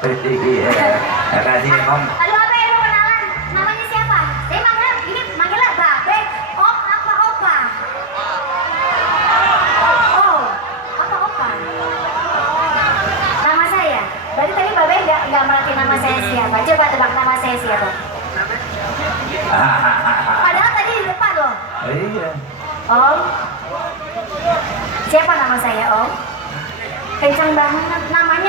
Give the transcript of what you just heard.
Iya, makasih ya Om. Aduh, Abe, lu kenalan. Namanya siapa? Saya manggilnya ini manggilnya Babe. Om apa Opa? Oh, apa Opa? Nama saya. Berarti tadi Babe nggak merhatiin nama saya siapa. Coba tebak nama saya siapa. Padahal tadi di depan loh. Iya. Om, siapa nama saya Om? Kencang banget namanya.